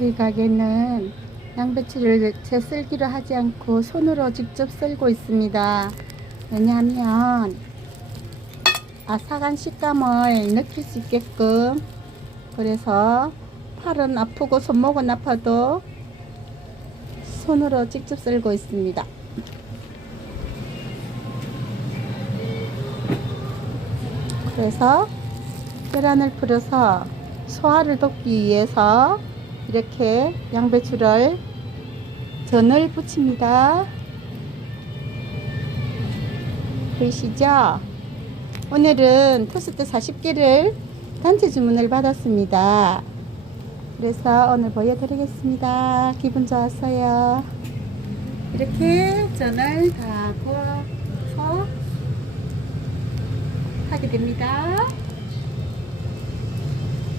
이 가게는 양배추를 재썰기로 하지 않고 손으로 직접 썰고 있습니다. 왜냐하면 아삭한 식감을 느낄 수 있게끔 그래서 팔은 아프고 손목은 아파도 손으로 직접 썰고 있습니다. 그래서 계란을 풀어서 소화를 돕기 위해서 이렇게 양배추를 전을 붙입니다. 보이시죠? 오늘은 토스트 40개를 단체 주문을 받았습니다. 그래서 오늘 보여드리겠습니다. 기분 좋았어요. 이렇게 전을 다 구워서 하게 됩니다.